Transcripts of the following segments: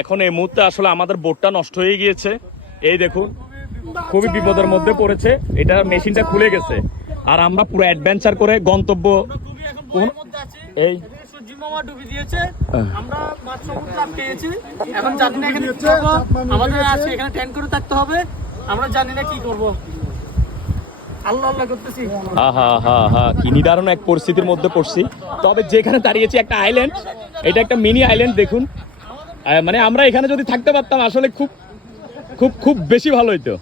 এখন এই মুহূর্তে আসলে আমাদের বোটটা নষ্ট হয়ে গিয়েছে। এই দেখুন খুবই বিপদের মধ্যে পড়েছে, এটা মেশিনটা খুলে গেছে। আর আমরা পুরো অ্যাডভেঞ্চার করে গন্তব্য এই মামা ডুবি দিয়েছে, আমরা মাছ সমুদ্রে আটকে গেছি। এখন জানি না এখানে কি করব, আমাদের আছে এখানে টেন্ট করে থাকতে হবে, আমরা জানি না কি করব। আল্লাহ আল্লাহ করতেছি। কি নিদারুণ এক পরিস্থিতির মধ্যে পড়ছি। তবে যেখানে দাঁড়িয়েছি একটা আইল্যান্ড, এটা একটা মিনি আইল্যান্ড দেখুন। মানে আমরা এখানে যদি থাকতে পারতাম আসলে খুব খুব খুব বেশি ভালো হইতো।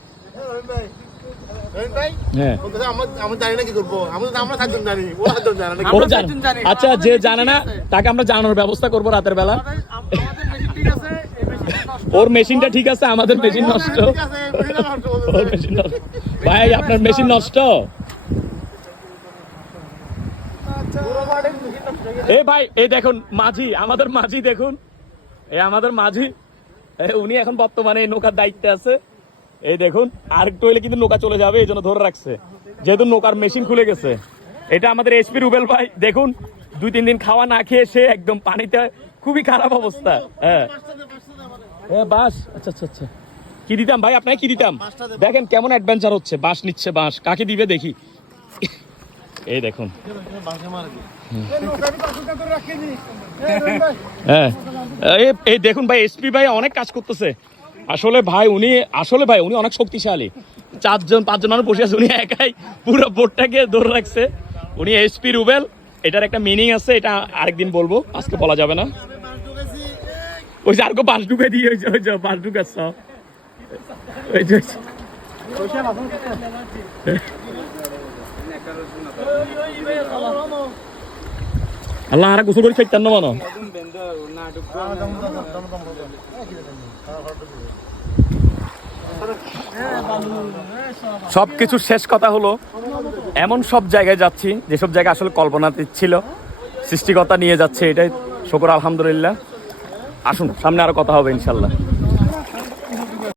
আচ্ছা, যে জানে না তাকে আমরা জানানোর ব্যবস্থা করবো রাতের বেলা। ওর মেশিনটা ঠিক আছে, আমাদের মেশিন নষ্ট। ভাই আপনার মেশিন নষ্ট। এই ভাই এই দেখুন মাঝি, আমাদের মাঝি দেখুন, এই আমাদের মাঝি, উনি এখন বর্তমানে এই নৌকার দায়িত্বে আছে। এই দেখুন আরেকটু হইলে কিন্তু নৌকা চলে যাবে, এই জন্য ধরে রাখছে, যেহেতু নৌকার মেশিন খুলে গেছে। এটা আমাদের এসপি রুবেল ভাই, দেখুন 2-3 দিন খাওয়া না খেয়ে সে একদম পানিতে, খুবই খারাপ অবস্থা। হ্যাঁ বাস, আচ্ছা আচ্ছা আচ্ছা, কি দিতাম ভাই আপনাকে, কি দিতাম? দেখেন কেমন অ্যাডভেঞ্চার হচ্ছে, বাঁশ নিচ্ছে, বাঁশ কাকে দিবে দেখি। এই দেখুন হ্যাঁ, এই দেখুন ভাই এসপি ভাই অনেক কাজ করতেছে আসলে ভাই। উনি অনেক শক্তিশালী। 4-5জন মানুষ বসে আছে, উনি একাই পুরো বোটটাকে ধরে রাখছে। উনি এসপি রুবেল, এটার একটা মিনিং আছে, এটা আরেকদিন বলবো, আজকে বলা যাবে না। ওই যে আর বাঁশ ঢুকে দিয়ে বাঁশ ঢুকাচ্ছ। আল্লাহ আর গোসল করে খেতেন না মানো। সবকিছু শেষ কথা হলো, এমন সব জায়গায় যাচ্ছি যেসব জায়গা আসলে কল্পনাতে ছিল, সৃষ্টিকর্তা নিয়ে যাচ্ছে, এটাই শুকর আলহামদুলিল্লাহ। আসুন সামনে আরো কথা হবে ইনশাল্লাহ।